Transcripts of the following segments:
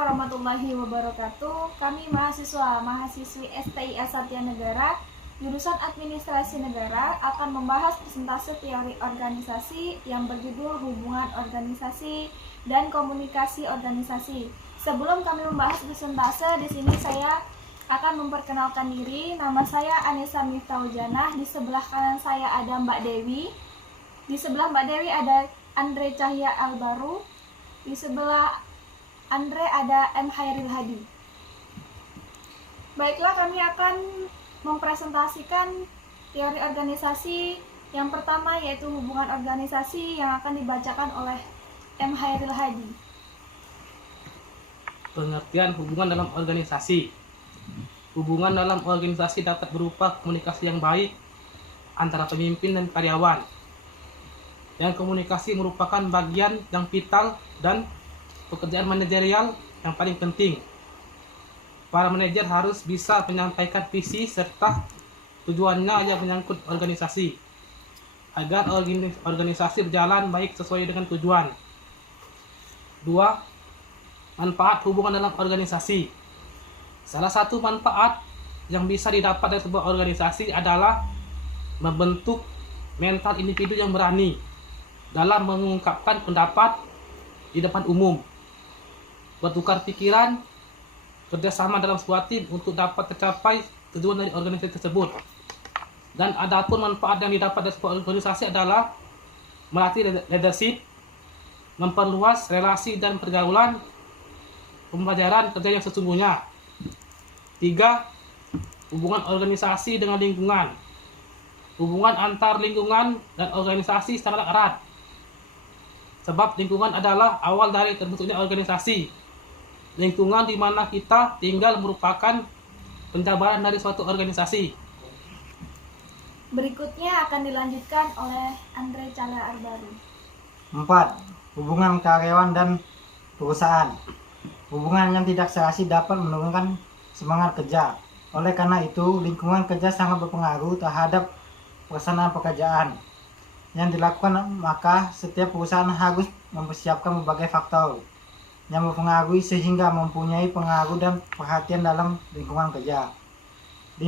warahmatullahi wabarakatuh. Kami mahasiswi STIA Satya Negara, jurusan Administrasi Negara akan membahas presentase teori organisasi yang berjudul Hubungan Organisasi dan Komunikasi Organisasi. Sebelum kami membahas presentase, di sini saya akan memperkenalkan diri. Nama saya Anissa Miftahul-Janah. Di sebelah kanan saya ada Mbak Dewi. Di sebelah Mbak Dewi ada Andre Cahya Albaru. Di sebelah Andre ada M. Hairil Hadi. Baiklah, kami akan mempresentasikan teori organisasi yang pertama, yaitu hubungan organisasi, yang akan dibacakan oleh M. Hairil Hadi. Pengertian hubungan dalam organisasi. Hubungan dalam organisasi dapat berupa komunikasi yang baik antara pemimpin dan karyawan. Dan komunikasi merupakan bagian yang vital dan pekerjaan manajerial yang paling penting. Para manajer harus bisa menyampaikan visi serta tujuannya yang menyangkut organisasi agar organisasi berjalan baik sesuai dengan tujuan. 2. Manfaat hubungan dalam organisasi. Salah satu manfaat yang bisa didapat dari sebuah organisasi adalah membentuk mental individu yang berani dalam mengungkapkan pendapat di depan umum, bertukar pikiran, kerjasama dalam sebuah tim untuk dapat tercapai tujuan dari organisasi tersebut. Dan adapun manfaat yang didapat dari sebuah organisasi adalah melatih leadership, memperluas relasi dan pergaulan, pembelajaran kerja yang sesungguhnya. 3. Hubungan organisasi dengan lingkungan. Hubungan antar lingkungan dan organisasi sangat erat, sebab lingkungan adalah awal dari terbentuknya organisasi. Lingkungan di mana kita tinggal merupakan penjabaran dari suatu organisasi. Berikutnya akan dilanjutkan oleh Andre Cahya Albaru. 4. Hubungan karyawan dan perusahaan. Hubungan yang tidak serasi dapat menurunkan semangat kerja. Oleh karena itu, lingkungan kerja sangat berpengaruh terhadap pelaksanaan pekerjaan yang dilakukan, maka setiap perusahaan harus mempersiapkan berbagai faktor yang mempengaruhi sehingga mempunyai pengaruh dan perhatian dalam lingkungan kerja. 5.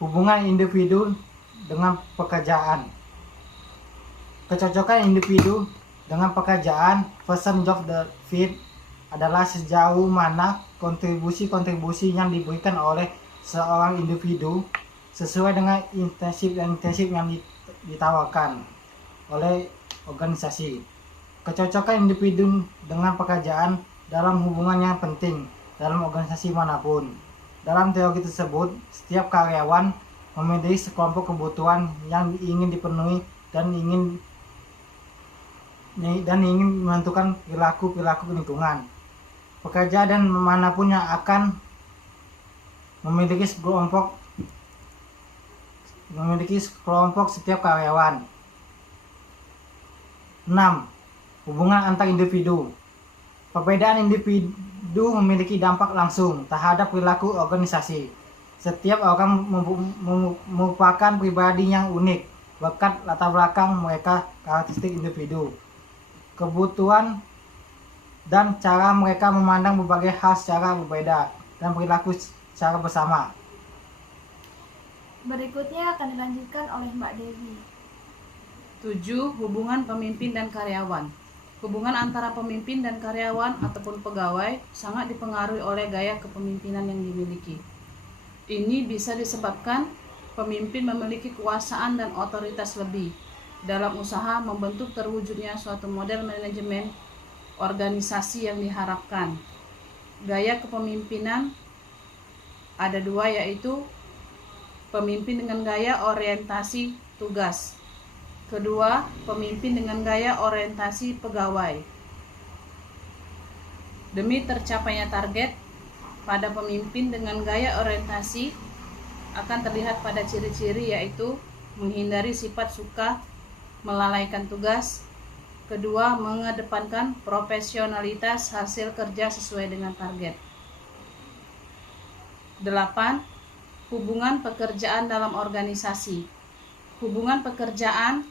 Hubungan individu dengan pekerjaan. Kecocokan individu dengan pekerjaan, person job fit, adalah sejauh mana kontribusi-kontribusi yang diberikan oleh seorang individu sesuai dengan intensif yang ditawarkan oleh organisasi. Kecocokan individu dengan pekerjaan dalam hubungan yang penting dalam organisasi manapun. Dalam teori tersebut, setiap karyawan memiliki sekelompok kebutuhan yang ingin dipenuhi dan ingin menentukan perilaku lingkungan. Pekerja dan manapun yang akan memiliki kelompok setiap karyawan. 6. Hubungan antar individu. Perbedaan individu memiliki dampak langsung terhadap perilaku organisasi. Setiap orang merupakan pribadi yang unik berkat latar belakang mereka, karakteristik individu, kebutuhan, dan cara mereka memandang berbagai hal secara berbeda dan perilaku secara bersama. Berikutnya akan dilanjutkan oleh Mbak Dewi. 7. Hubungan pemimpin dan karyawan. Hubungan antara pemimpin dan karyawan ataupun pegawai sangat dipengaruhi oleh gaya kepemimpinan yang dimiliki. Ini bisa disebabkan pemimpin memiliki kekuasaan dan otoritas lebih dalam usaha membentuk terwujudnya suatu model manajemen organisasi yang diharapkan. Gaya kepemimpinan ada dua, yaitu pemimpin dengan gaya orientasi tugas. Kedua, pemimpin dengan gaya orientasi pegawai. Demi tercapainya target, pada pemimpin dengan gaya orientasi akan terlihat pada ciri-ciri, yaitu menghindari sifat suka melalaikan tugas. Kedua, mengedepankan profesionalitas hasil kerja sesuai dengan target. 8. Hubungan pekerjaan dalam organisasi. Hubungan pekerjaan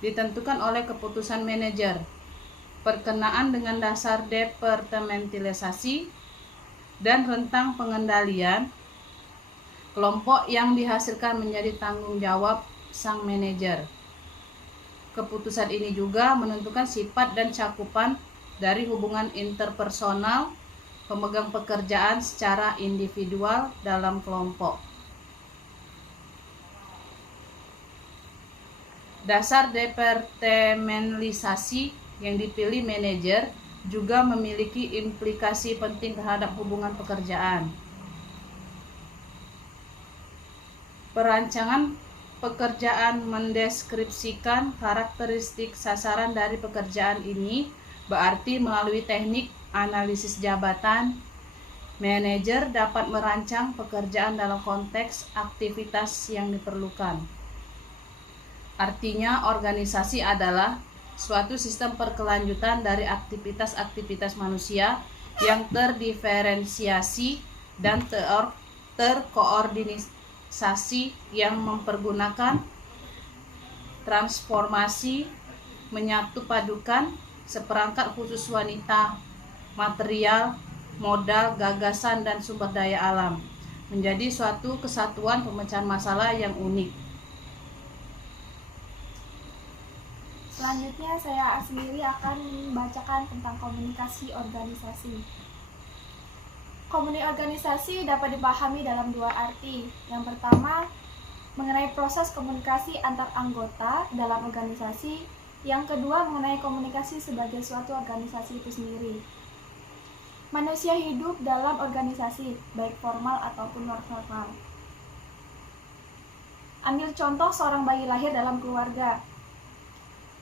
ditentukan oleh keputusan manajer perkenaan dengan dasar departementalisasi, dan rentang pengendalian kelompok yang dihasilkan menjadi tanggung jawab sang manajer. Keputusan ini juga menentukan sifat dan cakupan dari hubungan interpersonal pemegang pekerjaan secara individual dalam kelompok. Dasar departementalisasi yang dipilih manajer juga memiliki implikasi penting terhadap hubungan pekerjaan. Perancangan pekerjaan mendeskripsikan karakteristik sasaran dari pekerjaan ini, berarti melalui teknik analisis jabatan, manajer dapat merancang pekerjaan dalam konteks aktivitas yang diperlukan. Artinya, organisasi adalah suatu sistem berkelanjutan dari aktivitas-aktivitas manusia yang terdiferensiasi dan terkoordinasi yang mempergunakan transformasi menyatu padukan seperangkat khusus wanita, material, modal, gagasan, dan sumber daya alam menjadi suatu kesatuan pemecahan masalah yang unik. Selanjutnya saya sendiri akan membacakan tentang komunikasi organisasi. Komunikasi organisasi dapat dipahami dalam dua arti. Yang pertama, mengenai proses komunikasi antar anggota dalam organisasi. Yang kedua, mengenai komunikasi sebagai suatu organisasi itu sendiri. Manusia hidup dalam organisasi, baik formal ataupun non formal. Ambil contoh seorang bayi lahir dalam keluarga.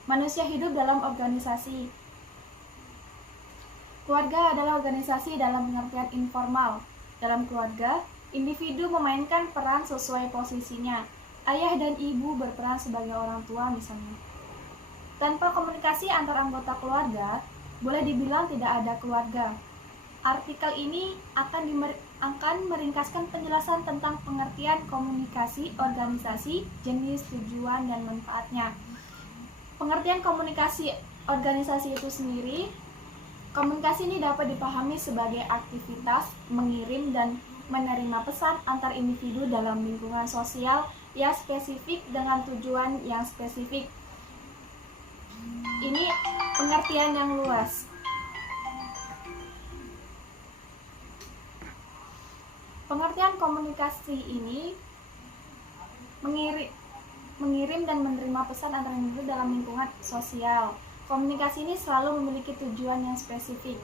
Manusia hidup dalam organisasi. Keluarga adalah organisasi dalam pengertian informal. Dalam keluarga, individu memainkan peran sesuai posisinya. Ayah dan ibu berperan sebagai orang tua misalnya. Tanpa komunikasi antar anggota keluarga, boleh dibilang tidak ada keluarga. Artikel ini akan meringkaskan penjelasan tentang pengertian komunikasi organisasi, jenis, tujuan, dan manfaatnya. Pengertian komunikasi organisasi itu sendiri, komunikasi ini dapat dipahami sebagai aktivitas mengirim dan menerima pesan antar individu dalam lingkungan sosial yang spesifik dengan tujuan yang spesifik. Ini pengertian yang luas. Pengertian komunikasi ini mengirim dan menerima pesan antar individu dalam lingkungan sosial. Komunikasi ini selalu memiliki tujuan yang spesifik.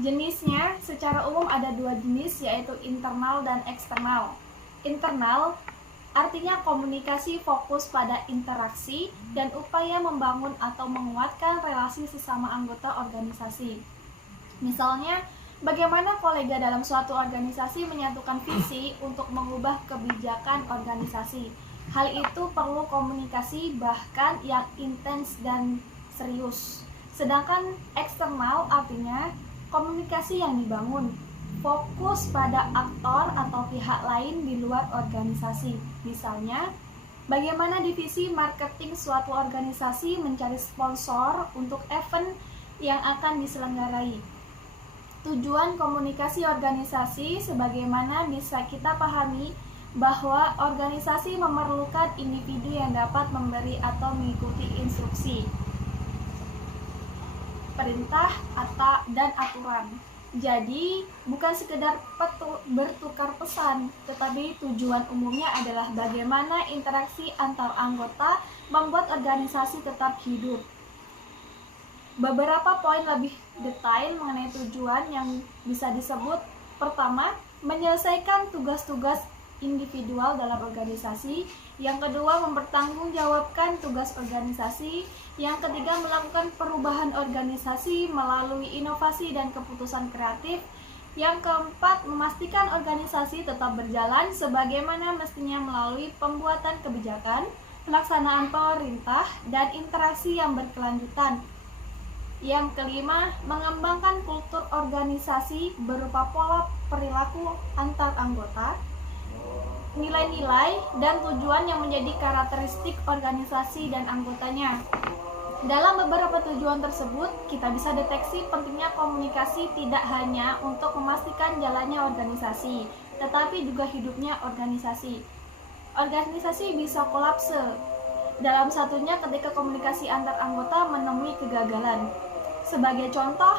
Jenisnya secara umum ada dua jenis, yaitu internal dan eksternal. Internal artinya komunikasi fokus pada interaksi dan upaya membangun atau menguatkan relasi sesama anggota organisasi. Misalnya, bagaimana kolega dalam suatu organisasi menyatukan visi untuk mengubah kebijakan organisasi. Hal itu perlu komunikasi bahkan yang intens dan serius. Sedangkan eksternal artinya komunikasi yang dibangun, fokus pada aktor atau pihak lain di luar organisasi. Misalnya, bagaimana divisi marketing suatu organisasi mencari sponsor untuk event yang akan diselenggarai. Tujuan komunikasi organisasi sebagaimana bisa kita pahami bahwa organisasi memerlukan individu yang dapat memberi atau mengikuti instruksi, perintah, dan aturan. Jadi, bukan sekedar bertukar pesan, tetapi tujuan umumnya adalah bagaimana interaksi antar anggota membuat organisasi tetap hidup. Beberapa poin lebih detail mengenai tujuan yang bisa disebut. Pertama, menyelesaikan tugas-tugas individual dalam organisasi. Yang kedua, mempertanggungjawabkan tugas organisasi. Yang ketiga, melakukan perubahan organisasi melalui inovasi dan keputusan kreatif. Yang keempat, memastikan organisasi tetap berjalan sebagaimana mestinya melalui pembuatan kebijakan, pelaksanaan pemerintah, dan interaksi yang berkelanjutan. Yang kelima, mengembangkan kultur organisasi berupa pola perilaku antar anggota, nilai-nilai dan tujuan yang menjadi karakteristik organisasi dan anggotanya. Dalam beberapa tujuan tersebut, kita bisa deteksi pentingnya komunikasi tidak hanya untuk memastikan jalannya organisasi, tetapi juga hidupnya organisasi. Organisasi bisa kolapse. Dalam satunya ketika komunikasi antar anggota menemui kegagalan. Sebagai contoh,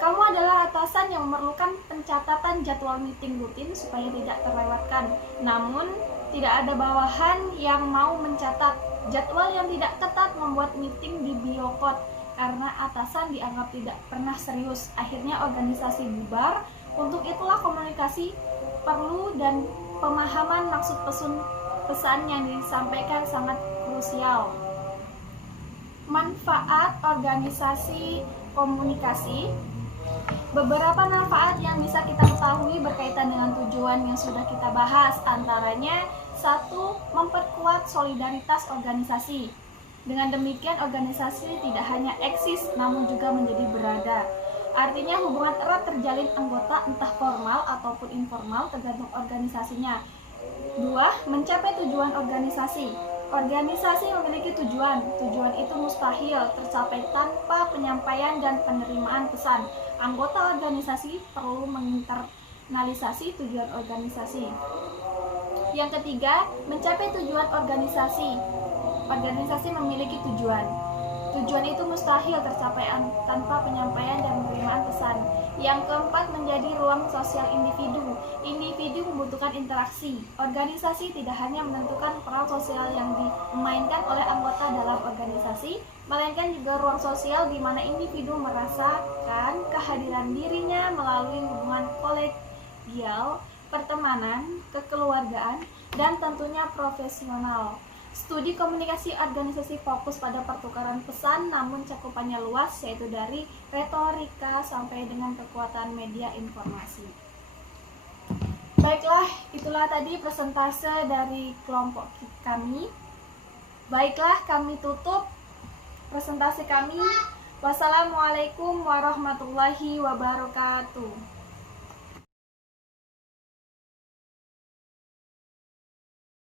kamu adalah atasan yang memerlukan pencatatan jadwal meeting rutin supaya tidak terlewatkan. Namun, tidak ada bawahan yang mau mencatat. Jadwal yang tidak ketat membuat meeting dibiokot karena atasan dianggap tidak pernah serius. Akhirnya organisasi bubar. Untuk itulah komunikasi perlu dan pemahaman maksud pesan yang disampaikan sangat krusial. Manfaat organisasi komunikasi. Beberapa manfaat yang bisa kita ketahui berkaitan dengan tujuan yang sudah kita bahas, antaranya 1. Memperkuat solidaritas organisasi. Dengan demikian organisasi tidak hanya eksis namun juga menjadi berada. Artinya hubungan erat terjalin anggota entah formal ataupun informal tergantung organisasinya. 2. Mencapai tujuan organisasi. Organisasi memiliki tujuan. Tujuan itu mustahil tercapai tanpa penyampaian dan penerimaan pesan. Anggota organisasi perlu menginternalisasi tujuan organisasi. Yang ketiga, mencapai tujuan organisasi. Organisasi memiliki tujuan. Tujuan itu mustahil tercapai tanpa penyampaian dan penerimaan pesan. Yang keempat, menjadi ruang sosial individu. Individu membutuhkan interaksi. Organisasi tidak hanya menentukan peran sosial yang dimainkan oleh anggota dalam organisasi, melainkan juga ruang sosial di mana individu merasakan kehadiran dirinya melalui hubungan kolegial, pertemanan, kekeluargaan, dan tentunya profesional. Studi komunikasi organisasi fokus pada pertukaran pesan, namun cakupannya luas, yaitu dari retorika sampai dengan kekuatan media informasi. Baiklah, itulah tadi presentase dari kelompok kami. Baiklah, kami tutup presentasi kami. Wassalamualaikum warahmatullahi wabarakatuh.